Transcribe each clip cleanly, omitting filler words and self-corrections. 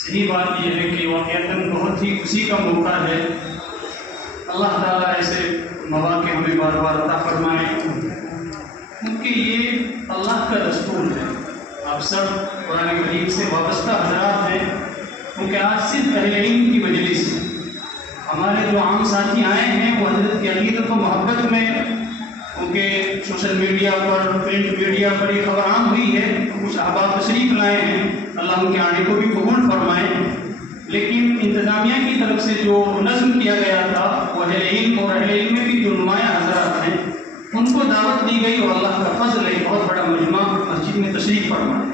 صحیح بات یہ ہے کہ واقعتاً بہت ہی خوشی کا موقع ہے۔ اللہ تعالیٰ ایسے مواقع ہمیں بار بار عطا فرمائے، کیونکہ یہ اللہ کا دستور ہے۔ آپ سب قرآن کریم سے وابستہ حضرات ہیں، کیونکہ آج صرف اہل علم کی مجلس ہے۔ ہمارے جو عام ساتھی آئے ہیں وہ حضرت کی عقیدت و محبت میں، کیونکہ سوشل میڈیا پر، پرنٹ میڈیا پر یہ خبر عام ہوئی ہے، کچھ احباب تشریف لائے ہیں، اللہ ان کے آنے کو بھی قبول فرمائے۔ لیکن انتظامیہ کی طرف سے جو نظم کیا گیا تھا وہ اہل علم اور اہل علم میں بھی جو نمایاں حضرات ہیں ان کو دعوت دی گئی، اور اللہ کا فضل ہے، بہت بڑا مجمع مسجد میں تشریف فرمائے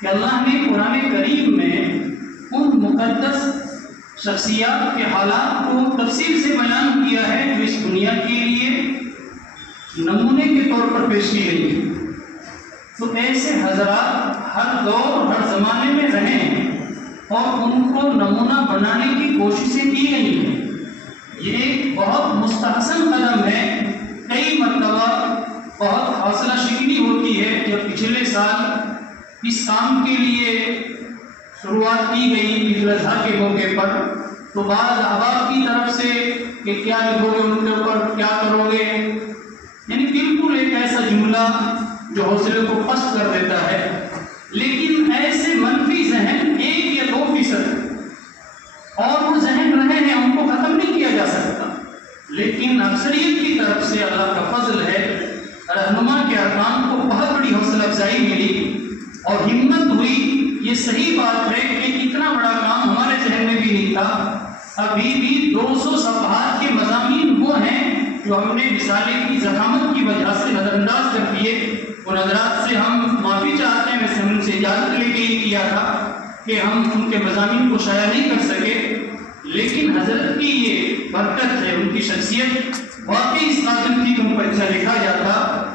کہ اللہ نے قرآن کریم میں ان مقدس شخصیات کے حالات کو تفصیل سے بیان کیا ہے جو اس دنیا کے لیے نمونے کے طور پر پیش کی گئی ہے۔ تو ایسے حضرات ہر دور ہر زمانے میں رہے ہیں اور ان کو نمونہ بنانے کی کوششیں کی گئی ہیں۔ یہ ایک بہت مستحسن قدم ہے۔ کئی مرتبہ بہت حوصلہ شکنی ہوتی ہے جب پچھلے سال اس کام کے لیے شروعات کی گئی عید الاضحیٰ کے موقع پر، تو بعض احباب کی طرف سے کہ کیا لکھو گے ان کے اوپر، کیا کرو گے، یعنی بالکل ایک ایسا جملہ جو حوصلے کو پست کر دیتا ہے۔ لیکن ایسے منفی ذہن 1 یا 2% اور وہ ذہن رہے ہیں، ان کو ختم نہیں کیا جا سکتا، لیکن اکثریت کی طرف سے اللہ کا فضل ہے، رہنما کے ارکان کو بہت بڑی حوصلہ افزائی ملی اور ہمت ہوئی۔ یہ صحیح بات ہے کہ اتنا بڑا کام ہمارے ذہن میں بھی نہیں تھا۔ ابھی بھی 200 صفحات کے مضامین وہ ہیں جو ہم نے رسالے کی ضخامت کی وجہ سے نظر انداز کر دیے۔ ان حضرات سے ہم معافی چاہتے ہیں، ویسے ہم سے اجازت لے کے ہی کیا تھا کہ ہم ان کے مضامین کو شائع نہیں کر سکے، لیکن حضرت کی یہ برکت ہے، ان کی شخصیت واقعی اس قابل تھی کہ ان پر اچھا لکھا جاتا،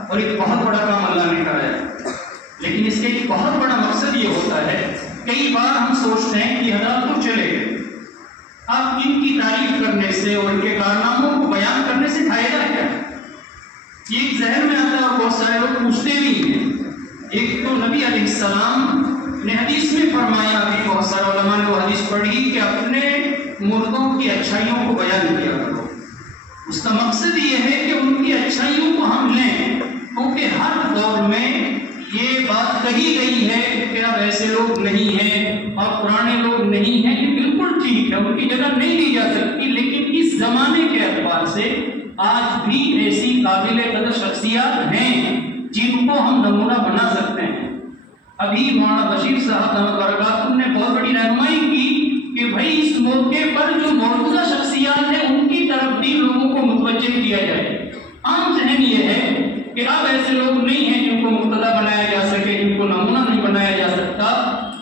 اور ایک بہت بڑا کام اللہ نے کرایا۔ لیکن اس کا ایک بہت بڑا مقصد یہ ہوتا ہے، کئی بار ہم سوچتے ہیں کہ حضرات کو چلے گئے، اب ان کی تعریف کرنے سے اور ان کے کارناموں کو بیان کرنے سے فائدہ کیا ہے؟ یہ ایک ذہن میں آتا ہے اور بہت سارے لوگ پوچھتے بھی ہیں۔ ایک تو نبی علیہ السلام نے حدیث میں فرمایا، بھی بہت سارے علماء نے وہ حدیث پڑھی کہ اپنے مردوں کی اچھائیوں کو بیان کیا کرو۔ اس کا مقصد یہ ہے کہ ان کی اچھائیوں کو ہم لیں، کیونکہ ہر دور میں یہ بات کہی گئی ہے کہ اب ایسے لوگ نہیں ہیں اور پرانے لوگ نہیں ہیں، یہ بالکل ٹھیک ہے، ان کی جگہ نہیں دی جا سکتی، لیکن اس زمانے کے اعتبار سے آج بھی ایسی قابل قدر شخصیات ہیں جن کو ہم نمونہ بنا سکتے ہیں۔ ابھی مولانا بشیر صاحب دامت برکاتہ نے بہت بڑی رہنمائی کی کہ بھائی اس موقع پر جو موجودہ شخصیات ہیں ان کی طرف بھی لوگوں کو متوجہ کیا جائے۔ عام ذہن یہ ہے کہ اب ایسے لوگ نہیں ہیں جن کو مقتدی بنایا جا سکے، جن کو نمونہ نہیں بنایا جا سکتا۔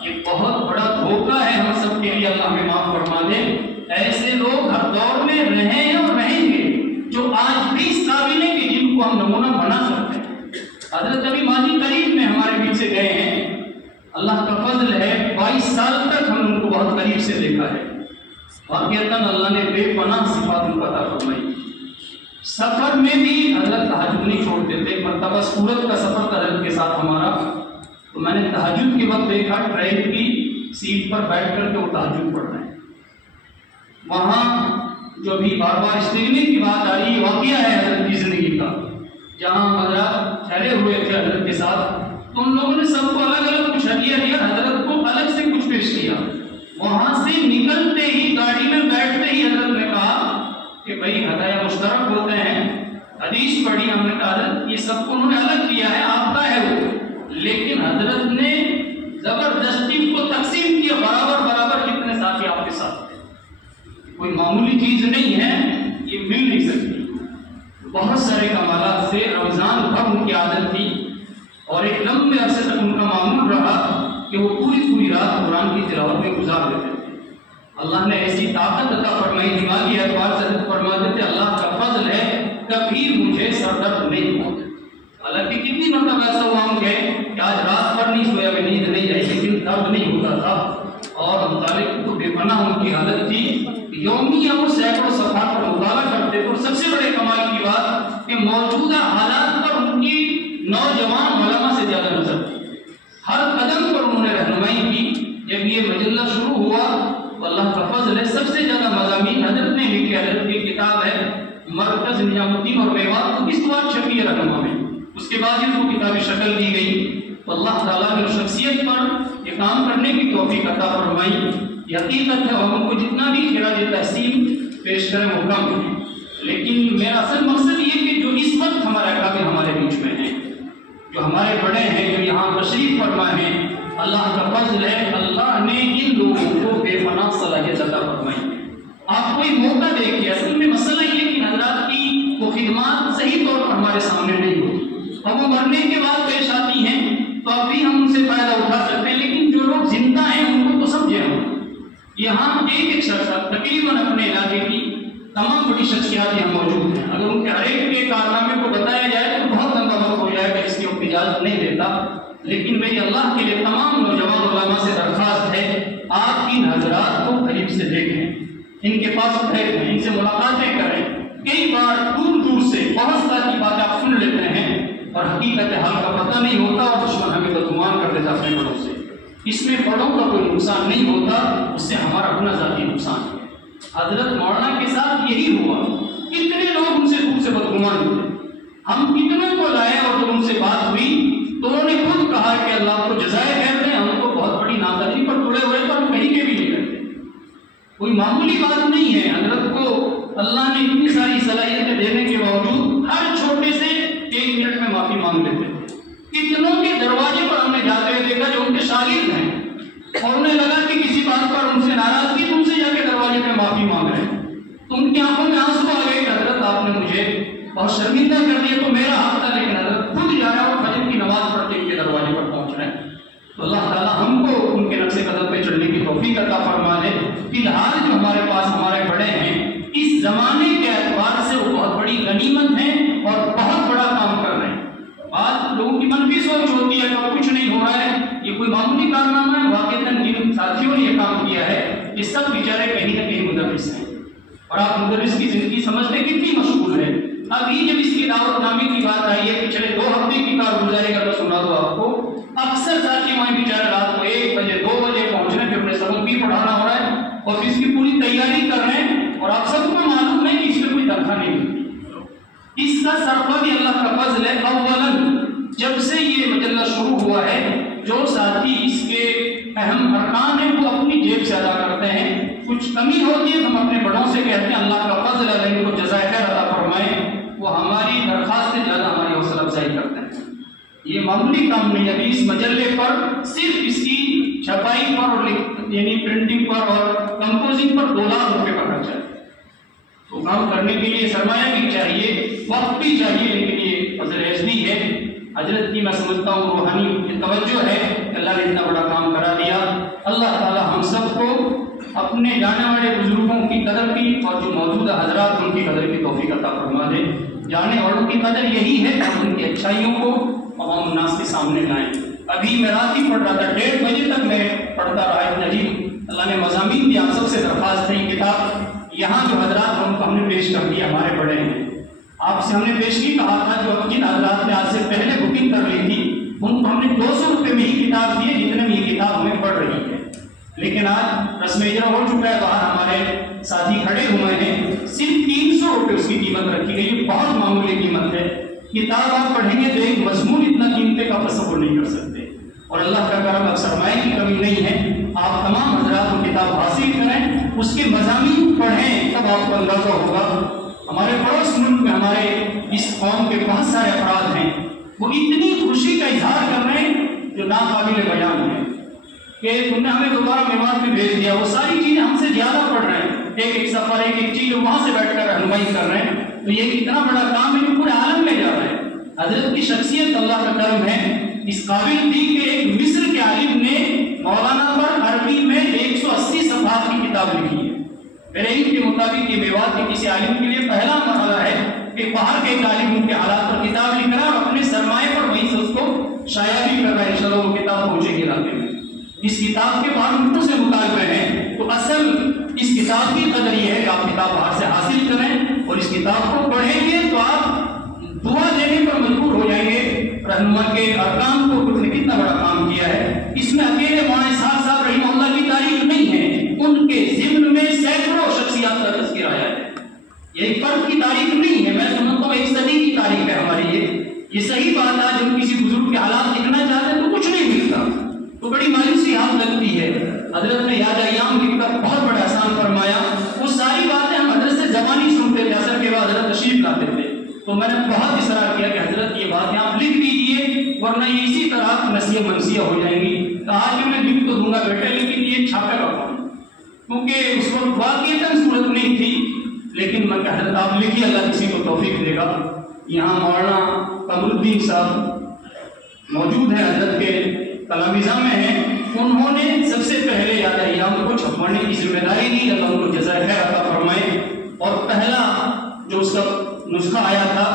یہ بہت بڑا دھوکہ ہے ہم سب کے لیے، اللہ ہمیں معاف فرما دے۔ ایسے لوگ ہر دور میں رہے ہیں اور رہیں گے جو آج بھی اس قابل ہیں کہ جن کو ہم نمونہ بنا سکتے ہیں۔ حضرت ابھی ماضی قریب میں ہمارے بیچ سے گئے ہیں، اللہ کا فضل ہے 22 سال تک ہم ان کو بہت قریب سے دیکھا ہے۔ واقعتاً اللہ نے بے پناہ صفات ان کو عطا فرمائی۔ سفر میں بھی حضرت تہجد نہیں چھوڑتے تھے۔ ایک مرتبہ سورت کا سفر تھا حضرت کے ساتھ ہمارا، تو میں نے تہجد کے وقت دیکھا ٹرین کی سیٹ پر بیٹھ کر کے وہ تہجد پڑھ رہے ہیں۔ وہاں جو بھی بار بار استغنے کی بات آ رہی، واقعہ ہے حضرت کی زندگی کا، جہاں حضرات ٹھہرے ہوئے تھے حضرت کے ساتھ، تو ان لوگوں نے سب کو الگ الگ کچھ ہدیہ دیا، حضرت کو الگ سے کچھ پیش کیا۔ وہاں سے نکلتے ہی گاڑی میں بیٹھتے ہی حضرت نے کہا کہ بھائی ہدایہ مشترک ہوتے ہیں، حدیث پڑھی، ہم نے کہا حضرت یہ سب کو انہوں نے الگ کیا ہے، آپ کا ہے وہ، لیکن حضرت نے زبردستی کو تقسیم کیا، برابر برابر کتنے ساتھی آپ کے ساتھ تھے۔ کوئی معمولی چیز نہیں ہے، یہ مل نہیں سکتی۔ بہت سارے کمالات سے رمضان بھر ان کی عادت تھی، اور ایک لمبے عرصے تک ان کا معمول رہا کہ وہ پوری رات قرآن کی تلاوت میں گزار دیتے تھے۔ اللہ نے ایسی طاقت عطا فرمائی، دماغی اعتبار سے فرماتے تھے اللہ کا فضل ہے، کبھی مجھے سر درد نہیں ہوا۔ حالانکہ کتنی مرتبہ ایسا ہوا ہم گئے کہ آج رات بھر نہیں سویا، نیند نہیں آئی، لیکن درد نہیں ہوتا تھا، اور مطالعے کو بے پناہ ان کی حالت تھی۔ یومیہ وہ سینکڑوں صفحات پر مطالعہ کرتے تھے، اور سب سے بڑے کمال کی بات کہ موجودہ حالات پر ان کی نوجوان علماء سے زیادہ نظر تھی۔ ہر قدم پر رہنمائی کی. جب یہ مجلہ شروع ہوا تو اللہ کا فضل ہے سب سے زیادہ مضامین حضرت نے لکھے. حضرت کی کتاب ہے مرکز نظام الدین اور میوات، تو اس بات چھپی ہے رہنما میں. اس کے بعد ان کو کتابی شکل دی گئی. تو اللہ تعالیٰ نے شخصیت پر یہ کام کرنے کی توفیق عطا فرمائی. یہ حقیقت ہے، ہم کو جتنا بھی خراج تحسین پیش کریں وہ کم ہے. لیکن میرا اصل مقصد یہ کہ جو اس وقت ہمارے اکابر ہمارے بیچ میں ہیں، جو ہمارے بڑے ہیں، جو یہاں تشریف فرما ہیں، اللہ کا فضل ہے، اللہ نے ان لوگوں کو بے پناہ صلاحیت عطا فرمائی. آپ کوئی موقع دیکھیے. اصل میں مسئلہ یہ کہ حضرات کی وہ خدمات صحیح طور پر ہمارے سامنے نہیں ہوتی. اب وہ مرنے کے بعد پیش آتی ہیں تو اب بھی ہم ان سے فائدہ اٹھا سکتے ہیں، لیکن جو لوگ زندہ ہیں ان کو تو سمجھے ہم. یہاں ایک شخص تقریباً اپنے علاقے کی تمام بڑی شخصیات یہاں موجود ہیں. اگر ان کے ہر ایک کے کارنامے کو بتایا جائے تو بہت لمبا وقت ہو جائے گا، اس کی اجازت نہیں دیتا. لیکن میری اللہ کے لیے تمام نوجوان علماء سے درخواست ہے، آپ ان حضرات کو قریب سے دیکھیں، ان کے پاس بیٹھیں، ان سے ملاقاتیں کریں. کئی بار دور دور سے بہت ساری باتیں آپ سن لیتے ہیں اور حقیقت حال کا پتہ نہیں ہوتا، اور دشمن ہمیں بدگمان کر دیتا اپنے بڑوں سے. اس میں بڑوں کا کوئی نقصان نہیں ہوتا، اس سے ہمارا اپنا ذاتی نقصان ہے. حضرت مولانا کے ساتھ یہی ہوا. کتنے لوگ ان سے دور سے بدگمان ہوتے، ہم کتنوں کو لائے، اور جب ان سے بات ہوئی تو انہوں نے خود کہا کہ اللہ کو جزائے خیر دیں، ہم کو بہت بڑی نادانی پر تڑے ہوئے تو ہم کہیں کے بھی نہیں کرتے. کوئی معمولی بات نہیں ہے. حضرت کو اللہ نے اتنی ساری صلاحیتیں دینے کے باوجود ہر چھوٹے سے 1 منٹ میں معافی مانگ لیتے. کتنوں کے دروازے پر ہم نے جاتے ہوئے دیکھا جو ان کے شاگرد ہیں، اور انہیں لگا کہ کسی بات پر ان سے ناراضگی، تم سے جا کے دروازے پہ معافی مانگ رہے ہیں. تو ان کی آنکھوں میں آنسو آ گئے کہ حضرت آپ نے مجھے بہت شرمندہ کر دیا. تو میرا حق تھا، لیکن حضرت خود جا رہا ہے اور فجر کی نماز پڑھتے ان کے دروازے پر پہنچ رہے ہیں. تو اللہ تعالیٰ ہم کو ان کے نقش قدم پہ چلنے کی توفیق عطا فرما دے. فی الحال جو ہمارے پاس ہمارے بڑے ہیں، اس زمانے کے اعتبار سے وہ بہت بڑی غنیمت ہے اور بہت بڑا کام کر رہے ہیں. آج لوگوں کی منفی سوچ ہوتی ہے کہ کچھ نہیں ہو رہا ہے، یہ کوئی معمولی کارنامہ ہے. واقعتاً جن ساتھیوں نے یہ کام کیا ہے یہ سب بیچارے کہیں نہ کہیں مدرس ہیں، اور آپ مدرس کی زندگی سمجھتے کتنی مشغول ہے. ابھی جب اس کی دعوت نامے کی بات آئی ہے، پچھلے 2 ہفتے کی کارگزاری کا میں سنا دوں آپ کو. اکثر ساتھی وہاں بیچارے رات کو 1 بجے 2 بجے پہنچ رہے ہیں، پھر اپنے سبق بھی پڑھانا ہو رہا ہے اور اس کی پوری تیاری کر رہے ہیں، اور آپ سب کو معلوم ہے کہ اس میں کوئی تنخواہ نہیں ملتی. اس کا سرپا بھی اللہ کا فضل ہے. اولاً جب سے یہ مجلہ شروع ہوا ہے، جو ساتھی اس کے اہم ارکان ہیں وہ اپنی جیب سے ادا کرتے ہیں. کچھ کمی ہوتی ہے ہم اپنے بڑوں سے کہتے ہیں اللہ کا فضل ہے، ان کو جزائے خیر عطا فرمائے. وہ ہماری درخواست سے زیادہ ہماری حوصلہ افزائی کرتے ہیں. یہ معمولی کام نہیں ہے. ابھی اس مجلے پر صرف اس کی چھپائی پر اور یعنی پرنٹنگ پر اور کمپوزنگ پر 2 لاکھ روپے کا خرچہ ہے. تو کام کرنے کے لیے سرمایہ بھی چاہیے، وقت بھی چاہیے، لیکن یہ فضل ایزی ہے حضرت کی. میں سمجھتا ہوں روحانی توجہ ہے کہ اللہ نے اتنا بڑا کام کرا دیا. اللہ تعالی ہم سب کو اپنے جانے والے بزرگوں کی قدر کی اور جو موجودہ حضرات ان کی قدر کی توفیق عطا فرما دے. جانے والوں کی قدر یہی ہے کہ ہم ان کی اچھائیوں کو عوام الناس کے سامنے لائیں. ابھی میں رات ہی پڑھ رہا تھا، 1:30 بجے تک میں پڑھتا رہا. ابن عجیب اللہ نے مضامین دیا. سب سے درخواست ہے یہ کتاب یہاں جو حضرات ہم نے پیش کر دی، ہمارے بڑے ہیں. آپ سے ہم نے پیش نہیں کہا تھا، جو جن حضرات نے آج سے پہلے بکنگ کر لی تھی ان کو ہم نے 200 روپے میں ہی کتاب دی ہے، جتنے میں یہ کتاب ہمیں پڑھ رہی ہے. لیکن آج رسم اجرا ہو چکا ہے، باہر ہمارے ساتھی کھڑے ہوئے ہیں. صرف 300 روپے اس کی قیمت رکھی گئی. یہ بہت معمولی قیمت ہے. کتاب آپ پڑھیں گے تو ایک مضمون اتنا قیمتی کا تصور نہیں کر سکتے. اور اللہ کا کرم، اب سرمایہ کی کمی نہیں ہے. آپ تمام حضرات کو کتاب حاصل کریں، اس کے مضامین پڑھیں، تب آپ کو اندازہ ہوگا. ہمارے پڑوس ملک میں ہمارے اس قوم کے بہت سارے افراد ہیں، وہ اتنی خوشی کا اظہار کر رہے ہیں جو ناقابل بیان ہے کہ تم نے ہمیں دوبارہ میوات میں بھیج دیا. وہ ساری چیزیں ہم سے زیادہ پڑھ رہے ہیں، ایک سفر ایک چیز وہاں سے بیٹھ کر رہنمائی کر رہے ہیں. تو یہ اتنا بڑا کام ہے جو پورے عالم میں جا رہا ہے. حضرت کی شخصیت اللہ کا کرم ہے، اس قابل تھی کہ ایک مصر کے عالم نے مولانا پر عربی میں 180 صفحات کی کتاب لکھی ہے. میرے علم کے مطابق یہ میوات کے کسی عالم کے لیے پہلا مرحلہ ہے کہ باہر کے ایک عالم ان کے حالات پر کتاب لکھ رہا ہے اور اپنے سرمایہ پر وہیں سے اس کو شائع بھی کر رہا ہے. انشاءاللہ وہ کتاب پہنچے گی علاقے میں. اس کتاب کے بعد ان سے مطالبے ہیں. تو اصل اس کتاب کی قدر یہ ہے کہ آپ کتاب باہر سے حاصل کریں اور اس کتاب کو پڑھیں گے تو آپ دعا دینے پر مجبور ہو جائیں گے. رہنما کے ارکان کو کتنا بڑا کام کیا ہے. اس میں اکیلے وہاں یہ ایک فرد کی تاریخ نہیں ہے، میں سمجھتا ہوں ایک صدی کی تاریخ ہے ہماری یہ صحیح بات ہے۔ جب کسی بزرگ کے حالات لکھنا چاہتے ہیں تو کچھ نہیں ملتا، تو بڑی مایوسی ہاتھ لگتی ہے۔ حضرت نے یاد ایام لکھ کر بہت بڑا احسان فرمایا، وہ ساری باتیں ہم حضرت سے زبانی سنتے تھے، اثر کے بعد حضرت تشریف لاتے تھے، تو میں نے بہت اصرار کیا کہ حضرت یہ باتیں آپ لکھ دیجئے ورنہ یہ اسی طرح نسیہ منسیہ ہو جائیں گی۔ کہا کہ میں لکھ تو دوں گا بیٹے، لیکن یہ چھاپے رکھوں، کیونکہ اس وقت واقعتاً صورت نہیں تھی، لیکن میں کہ حضرت آپ لکھیے، اللہ کسی کو توفیق دے گا۔ یہاں مولانا قمر الدین صاحب موجود ہیں، حضرت کے تلامذہ میں ہیں، انہوں نے سب سے پہلے یاد ایام کو چھپوانے کی ذمہ داری لی، اللہ ان کو جزائے خیر عطا فرمائے۔ اور پہلا جو اس کا نسخہ آیا تھا،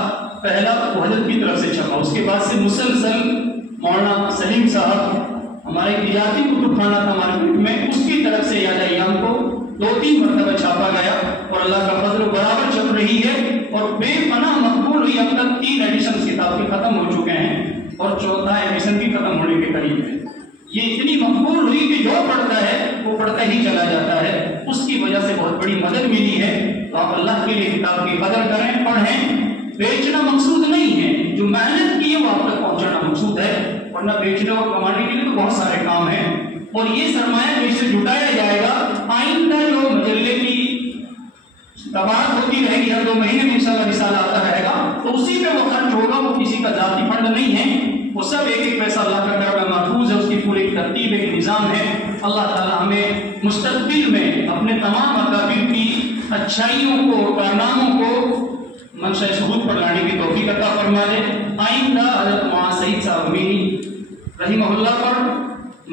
پہلا وہ حضرت کی طرف سے چھپا، اس کے بعد سے مسلسل مولانا سلیم صاحب ہمارے تجارتی کتب خانہ تھا مارکیٹ میں، اس کی طرف سے یاد ایام کو 2-3 مرتبہ چھاپا گیا، اور اللہ کا فضل برابر چھپ رہی ہے، اور بے پناہ مقبول ہوئی۔ اب تک 3 ایڈیشن کتاب کے ختم ہو چکے ہیں، اور 4تھا ایڈیشن بھی ختم ہونے کے قریب ہے۔ یہ اتنی مقبول ہوئی کہ جو پڑھتا ہے وہ پڑھتا ہی چلا جاتا ہے، اس کی وجہ سے بہت بڑی مدد ملی ہے۔ تو آپ اللہ کے لیے کتاب کی قدر کریں، پڑھیں۔ بیچنا مقصود نہیں ہے، جو محنت کی ہے وہ آپ تک پہنچانا مقصود ہے، ورنہ بیچنے اور کمانے کے لیے تو بہت سارے کام ہیں، اور یہ سرمایہ جو اسے جٹایا جائے گا، آئندہ جو مجلے کی تباہت ہوتی رہے گی، ہر 2 مہینے میں انشاءاللہ رسالہ آتا رہے گا، تو اسی پہ وہ خرچ ہوگا، وہ کسی کا ذاتی فنڈ نہیں ہے، وہ سب ایک ایک پیسہ اللہ کا کرم میں محفوظ ہے، اس کی پوری ترتیب ایک نظام ہے۔ اللہ تعالی ہمیں مستقبل میں اپنے تمام اکابر کی اچھائیوں کو، کارناموں کو منشا ثبوت پر لانے کی توفیق عطا فرما دے۔ آئندہ حضرت معاذ سعید صاحب امینی رحمہ اللہ پر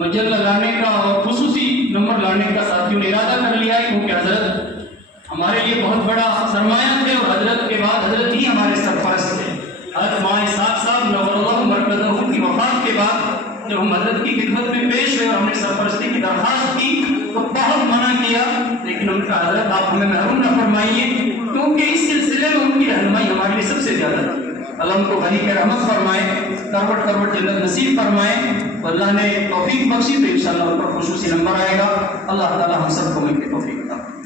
مجلہ لانے کا اور خصوصی نمبر لانے کا ساتھیوں نے ارادہ کر لیا ہے، کیونکہ حضرت ہمارے لیے بہت بڑا سرمایہ تھے، اور حضرت کے بعد حضرت ہی ہمارے سرپرست تھے۔ حضرت معاذ صاحب نور اللہ مرکزہ کی وفات کے بعد جب ہم حضرت کی خدمت میں پیش ہوئے اور ہم نے سرپرستی کی درخواست کی تو بہت منع کیا، لیکن ان کا حضرت آپ ہمیں محروم نہ فرمائیے، کیونکہ اس سلسلے میں ان کی رہنمائی ہمارے لیے سب سے زیادہ ہے۔ اللہ ان کو غنی کے رحمت فرمائے، کروٹ کروٹ جنت نصیب فرمائے، اللہ نے توفیق بخشی تو انشاءاللہ ان پر خصوصی نمبر آئے گا۔ اللہ تعالی ہم سب کو مل کے توفیق عطا فرمائے۔